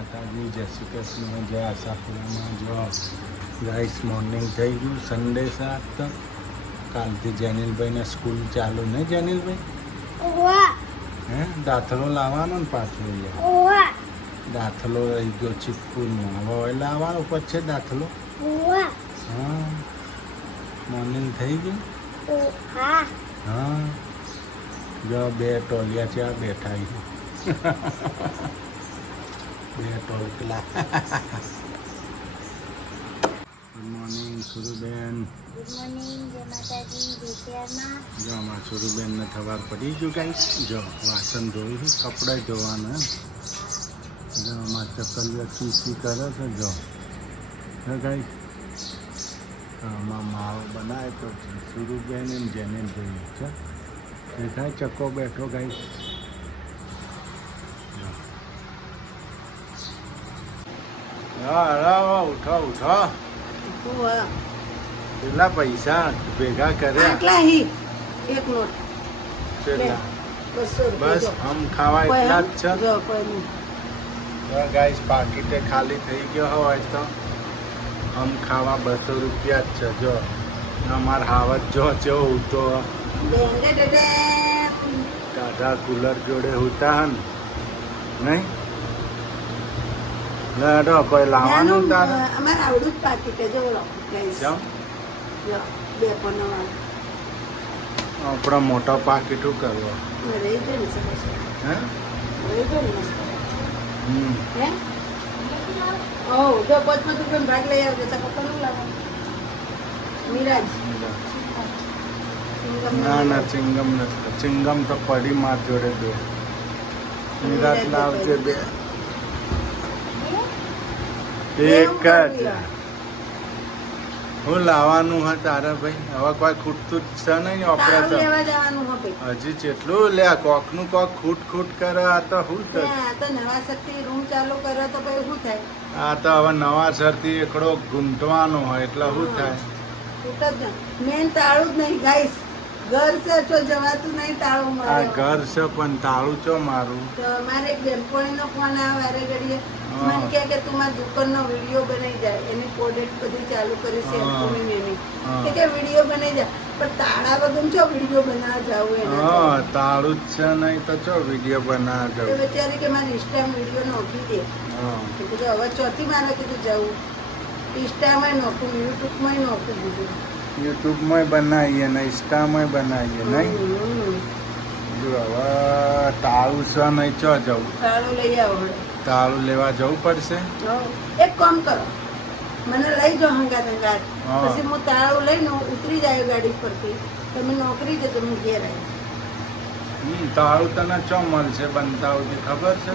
માતાજી, જય શ્રી કૃષ્ણ, જય આશાપુરામાં. જો ગાઈસ મોર્નિંગ થઈ ગયું, સન્ડે સાત. કાલથી જેનિલભાઈને સ્કૂલ ચાલુ ને જેનિલભાઈ? હે દાખલો લાવવાનો ને પાછો અહીંયા દાખલો રહી ગયો ચીપકુનો, હવે લાવવાનો પછી દાખલો. હા મોર્નિંગ થઈ ગયું. હા જો બે ટોલિયા છે બેઠા છે. બે ટોલકલા. ગુડ મોર્નિંગ સુરુબેન. ગુડ મોર્નિંગ, જય માતાજી, જય શ્યામાં. જો અમારા સુરુબેનને ખબર પડી ગયું ગાઈસ. જો વાસણ ધોયું છે, કપડાં ધોવાના. જો અમારા ચકલીઓ ચીચી કરે છે. જો ગાઈસ આમાં માવો બનાવે તો સુરુબેન એમ જેને જોયું છે. દેખાય ચક્કો બેઠો ગાઈસ. હા ઉઠો ઉઠો. કેટલા પૈસા ભેગા કર્યા? એક નોટ કેટલા? 200 બસ આમ ખાવા એટલા જ છે. ગાઈસ પાકીટે ખાલી થઈ ગયો હોય તો આમ ખાવા 200 રૂપિયા જ છે. જો અમાર હાવત જો તો કાઢા કુલર જોડે હોતા હન નહીં લેડો કોઈ લાવવાનું તારે. અમારે આવડું જ પાકીટ જો કેમ બે પણ આપણો મોટો પાકીટ શું કરવો? રહી ગયું ને સરસ. હે રહી ગયું ને મસ્ત. હમ હે ઓ જો 500 રૂપિયાનો ભાગ લઈ આવજો તો પપ્પાનું લાવવાનું. મિરાજ ના ના ચિંગમ નથી. ચિંગમ તો પડી માર જોડે બે. નિરાશ લાવજે બે. એક જ હું લાવવાનું હા તારા ભાઈ. હવે કોઈ ખૂટતું જ છે નહીં આપણે તારું તો. લેવા જવાનું હવે. હજી જેટલું લે કોકનું કોક ખૂટ કરે. આ તો શું થશે? આ તો નવા શક્તિ રૂમ ચાલુ કરો તો પછી શું થાય? આ તો હવે નવા સરથી એકડો ઘૂંટવાનો હોય એટલે શું થાય? મેન તાળું જ નહીં ગાઈસ. ઘર છે તો જવાતું નહીં તાળું આ મારે. ઘર છે પણ તાળું ચો મારું. તો મારે એક બેનપણીનો ફોન આવે વારે ઘડીએ. હા. મને કહે કે તું મારા દુકાનનો વિડીયો બનાવી જાય. એની પ્રોડક્ટ બધી ચાલુ કરી છે એની એની. હા. કે વિડીયો બનાવી જાય પણ તાળા વગર ચો વિડીયો બનાવવા જાવું એના હા તાળું જ છે નહીં તો ચો વિડીયો બનાવ તો વિચારી કે મારે ઇન્સ્ટામાં વિડીયો નોખી દે. હા તો કીધું હવે ચોથી મારે કીધું જવું. ઇન્સ્ટામાં નોખું, યુટ્યુબમાં નોખું દીધું. યુટ્યુબમાં બનાવીએ ને ઇન્સ્ટામાં બનાવીએ નહીં. જો હવે તાળું છે નહીં ચો જવું? તાળું લઈ આવો હવે. તાળું લેવા જવું પડશે. એક કામ કરો, મને લઈ જાઓ હંગાત હંગાત. હા. પછી હું તાળું લઈને ઉતરી જાય ગાડી પરથી. તમે નોકરી જતો હું ઘેર આવી. તાળું તને ચો મળશે બનતા સુધી ખબર છે?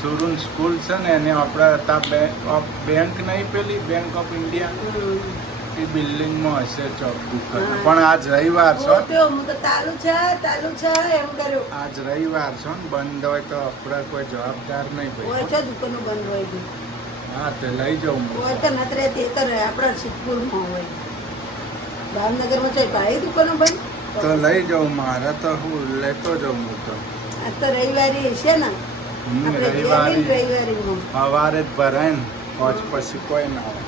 સુરુન સ્કૂલ છે ને એને આપણે હતા બેંક નહીં પેલી બેંક ઓફ ઇન્ડિયા એ બિલ્ડિંગમાં હશે ચોક દુકાન. હા. પણ આજ રવિવાર છો. હું તો તાલું છે એમ કર્યું. આજ રવિવાર છો ને બંધ હોય તો આપણે કોઈ જવાબદાર નહીં હોય ભાઈ. છે દુકાનો બંધ હોય છે. હા તે લઈ જાઉં હોય તો નથી રહેતી એ તો આપણા સિદ્ધપુરમાં હોય. ભાવનગરમાં છે ભાઈ દુકાનો બંધ. તો લઈ જાઉં. મારે તો હું લેતો જાઉં હું તો. આ તો રવિવારી છે ને આપણે રવિવારી રવિવારીમાં. સવારે જ ભરાય ને પછી કોઈ ના હોય.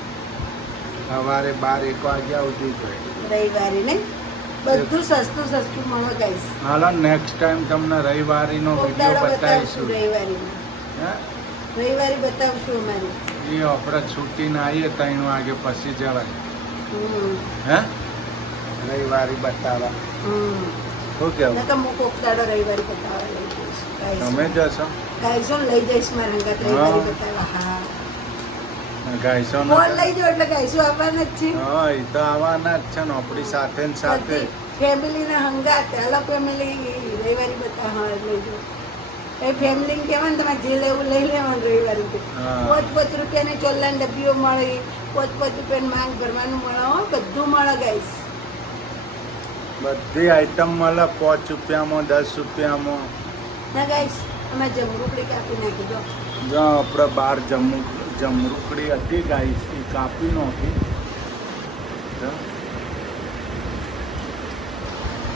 સવારે 12-1 વાગ્યા સુધી હોય. રવિવારી ને બધું સસ્તું મળે ગાઈસ. હાલો નેક્સ્ટ ટાઈમ તમને રવિવારીનો વિડીયો બતાવીશું. રવિવારીમાં હે રવિવારી બતાવશું અમારી. એ આપણે છૂટીને આવીએ 3 વાગે પછી જવાય. હમ હે રવિવારી બતાવવા શું કેવું? નકર હું કોક દાડો રવિવારી બતાવવા લઈ જઈશ. તમે જશો? ગાઈસો લઈ જઈશ મારા હંગાત રવિવારી બતાવવા. હા ગાઈસો ફોન લઈ જાઓ એટલે ગાઈસો આવવાના જ છે. હા એ તો આવવાના જ છે ને આપણી સાથે ને સાથે. ફેમિલીના હંગાત અલગ ફેમિલી રવિવારી બતાવવા લઈ જાઓ. એ ફેમિલી કહેવાય ને તમારે જે લેવું લઈ લેવાનું રવિવારી કે. હા. 5 રૂપિયાની ચોલ્લાની ડબ્બીઓ મળે, 5 રૂપિયાની માંગ ભરવાનું મળે. હો બધું મળે ગાઈસ. બધી આઈટમ મળે 5 રૂપિયામાં 10 રૂપિયામાં. ના ગાઈસ અમે જમરૂકડી કાપી નાખી દો. જો આપણે બહાર જમરૂકડી હતી ગાઈસ એ કાપી નાખી. જો.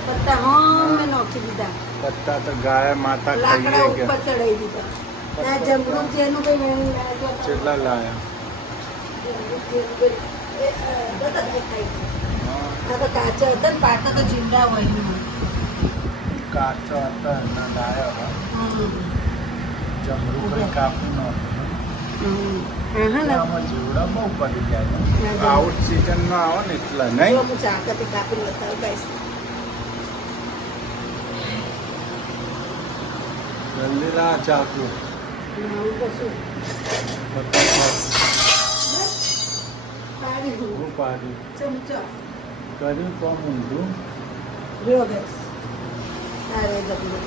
પત્તા હા મેં નાખી દીધા. પત્તા તો ગાય માતા લાકડા ખાઈએ ઉપર કે ચડાવી દીધા. આ જમરૂક જેનું કઈ વેણી લાવ્યો તો. કેટલા લાયા જમરૂક જેનું કઈ બધા દેખાય છે. આ તો કાચા હતા ને પાટા તો જીંડા હોય ને. કાચો હતા એના લાયા જમરૂ કઈ કાપી નહોતું હા ને આમાં જીવડા બહુ પડી જાય આઉટ સિઝનમાં આવે ને એટલા નહીં હું ચાકાથી કાપી બતાવું ગાઈસ. જલ્દી લા ચાકુ આવું કશું પાડી હું હું પાડી ચમચો કર્યું તો ઊંધું રહ્યો ગાઈસ. અરે જમરૂક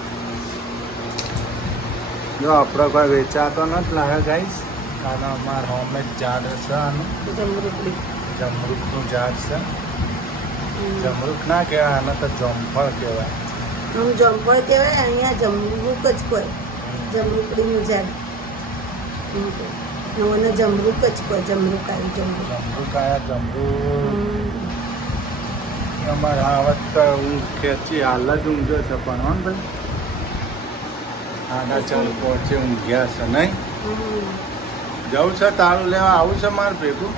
જો આપણે કોઈ વેચાતો નથી લાગે ગાઈસ કારણ અમારા હોમે જ ઝાડ છે આનું જમરૂકડી જમરૂકનું ઝાડ છે જમરૂક ના કહેવાય આને તો જમફળ કહેવાય આમ જમફળ કહેવાય અહીંયા જમરૂક જ કોઈ જમરૂકડીનું ઝાડ મને જમરૂક જ કોઈ જમરૂક આવ્યું જમરૂક જમરૂક આયા જમરૂક અમારે આવત તો હું ખેંચી હાલ જ ઊંઘ્યો છે પણ હો ને ભાઈ આના ચાલ પહોંચે ઊંઘ્યા છે નહીં જવું છે તારું લેવા આવું છે મારે ભેગું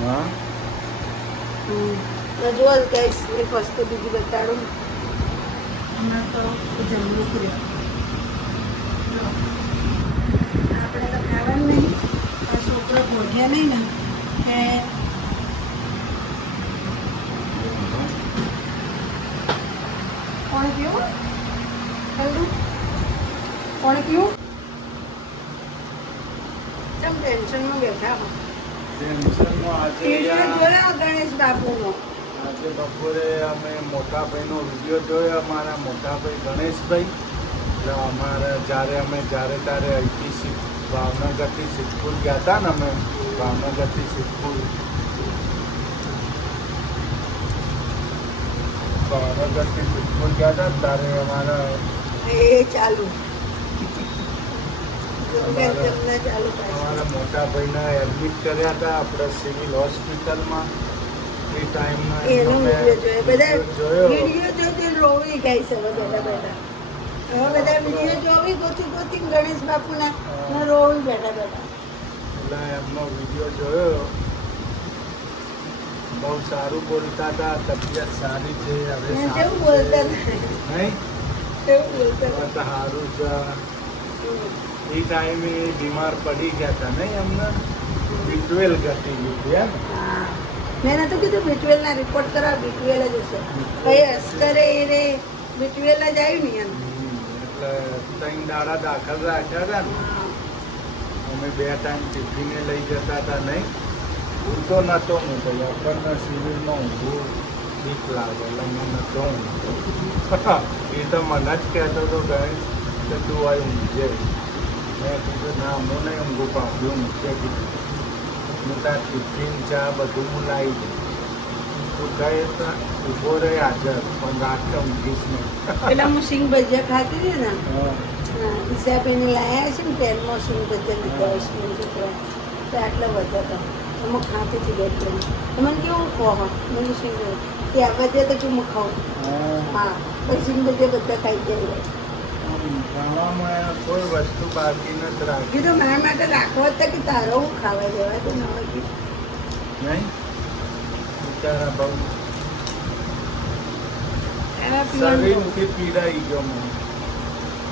હા જો ગાઈસ એક વસ્તુ બીજી બતાડું હમણાં તો જમરૂક રહ્યો આપણે તો ખાવાનું નહીં આ છોકરો ગોઠ્યા નહીં ને કે કોણે પીવું ઠંડુ કોણે પીવું કેમ ટેન્શનમાં બેઠા હો ટેન્શનમાં આજે વિડીયો જોયો ગણેશ બાપુનો આજે બપોરે અમે મોટા ભાઈનો વિડીયો જોયો અમારા મોટા ભાઈ ગણેશભાઈ એટલે અમારે જ્યારે ત્યારે અહીંથી ભાવનગરથી સિદ્ધપુર ગયા હતા ને અમે ભાવનગરથી સિદ્ધપુર ગયા હતા ત્યારે અમારા એ ચાલુ ચાલુ અમારા મોટા ભાઈને એડમિટ કર્યા હતા આપણે સિવિલ હોસ્પિટલમાં એ ટાઈમમાં એનો વિડીયો જોયો બધા જોયો વિડીયો જોઈ રોવી ગઈ છે હવે બેઠા બેઠા હવે બધા વિડીયો જોવી ગોતી ગણેશ બાપુના ને રોવી બેઠા બેઠા એટલે એમનો વિડીયો જોયો બહુ સારું બોલતા હતા તબિયત સારી છે હવે ને સારું કેવું બોલતા છે. નહીં કેવું બોલતા હવે તો સારું છે એ ટાઈમે બીમાર પડી ગયા હતા નહીં એમને બી12 ઘટી ગઈ એમ હા મેં નતું કીધું બીટવેલના રિપોર્ટ કરાવ બીટવેલ જ હશે કઈ અસ્કરે એને બીટવેલ જ આવ્યું ને એમ એટલે 3 દાડા દાખલ રાખ્યા હતા ને અમે 2 ટાઈમ ટિફિને લઈ જતા હતા નહીં હું તો નહોતો મૂકો આપણને સિવિલમાં ઊંઘું બીક લાગે એટલે હું નહોતો ઊંઘતો એ તો મને જ કહેતો હતો ગણેશ કે તું આ ઊંઘજે મેં કીધું ના હું નહીં ઊંઘું પાડ્યું મૂકે કીધું હું ત્યાં ટિફિન ચા બધું હું લાવી દઉં તું કહે તો ઊભો રહે હાજર પણ રાત્રે ઊંઘીશ નહીં પેલા હું સિંગ ભજીયા ખાતી હતી ને હા. હિસાબેને લાયા છે ને ટ્રેનમાં સિંગ ભજીયા લીધા હોય સિંગ છોકરા તો આટલા બધા હતા એમાં ખાતી હતી બે ટ્રેન મને કેવું કહો મને સિંગ તે આવવા દે તો કેવું ખાઉં હા પછી સિંગ ભજીયા બધા ખાઈ જાય ખાવામાં કોઈ વસ્તુ બાકી નથી રાખી કીધું મારા માટે રાખવો હતા કે તારો હું ખાવા દેવા તો ના હોય નહીં બિચારા બહુ એના પીવાનું શરીરથી પીડાઈ ગયો મને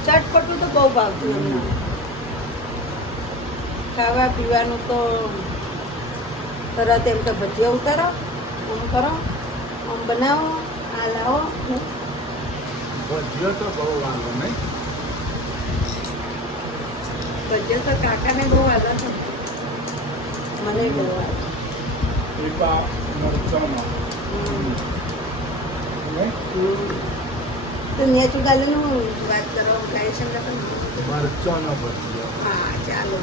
ચટપટું તો બહુ ભાવતું એમને ખાવા પીવાનું તો તરત એમ તો ભજીયા ઉતારો આમ કરો આમ બનાવો આ લાવો ભજીયો તો બહુ વાંધો નહીં ભજીયા તો કાકાને બહુ વાલો છે મને બહુ વાલો પીપા મરચાંમાં નહીં? તો નેચું ગાલીનું વાત કરો ગાય છે ને મરચાંનો ભજીયો હા ચાલો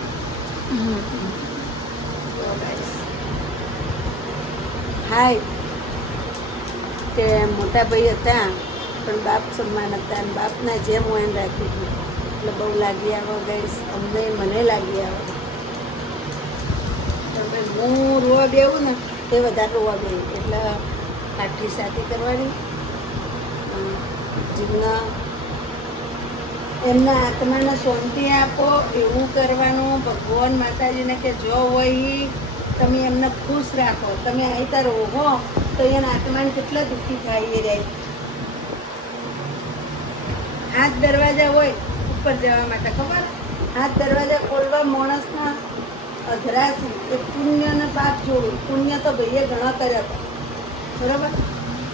હાય તે મોટા ભાઈ હતા પણ બાપ સમાન હતા અને બાપના જેમ હું એમ રાખ્યું હતું એટલે બહુ લાગી આવો ગઈશ અમને મને લાગી આવો તમે હું રોવા બેવું ને તે વધારે રોવા બેવું એટલે આટલી સાથી કરવાની જીવના એમના આત્માને શાંતિ આપો. એવું કરવાનું ભગવાન માતાજીને કે જો હોય ઈ તમે એમને ખુશ રાખો. તમે અહીં તાર રોહો તો એના આત્માને કેટલા દુઃખી થાય એ રહે. હાથ દરવાજા હોય ઉપર જવા માટે ખબર, હાથ દરવાજા ખોલવા માણસના અધરાશી એ પુણ્ય ને પાપ જોડું. પુણ્ય તો ભાઈએ ઘણા કર્યા હતા બરાબર,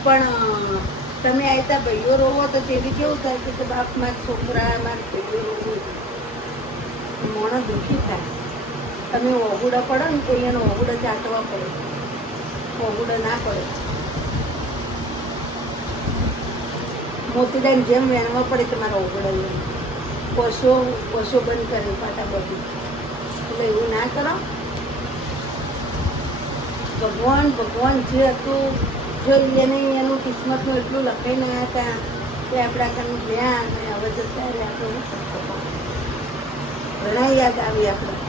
પણ તમે આવતા ભાઈઓ રોવો તો તેવી કેવું થાય કે બાપ મારા છોકરા મારા ભાઈઓ રોવું, મોણસ દુઃખી થાય. તમે ઓગુડા પડો ને તો એનો ઓગુડા ચાટવા પડે, ઓગુડા ના પડે. મોતીડાની જેમ વેણવા પડે તમારા ઓગુડા. પશુ બંધ કરે પાટા બધી, એટલે એવું ના કરો. ભગવાન જે હતું જો એને એનું કિસ્મતનું એટલું લખાઈને આવ્યા હતા કે આપણા કારનું જ્ઞાન હવે જતા રહ્યા તો ઘણા યાદ આવી આપણે.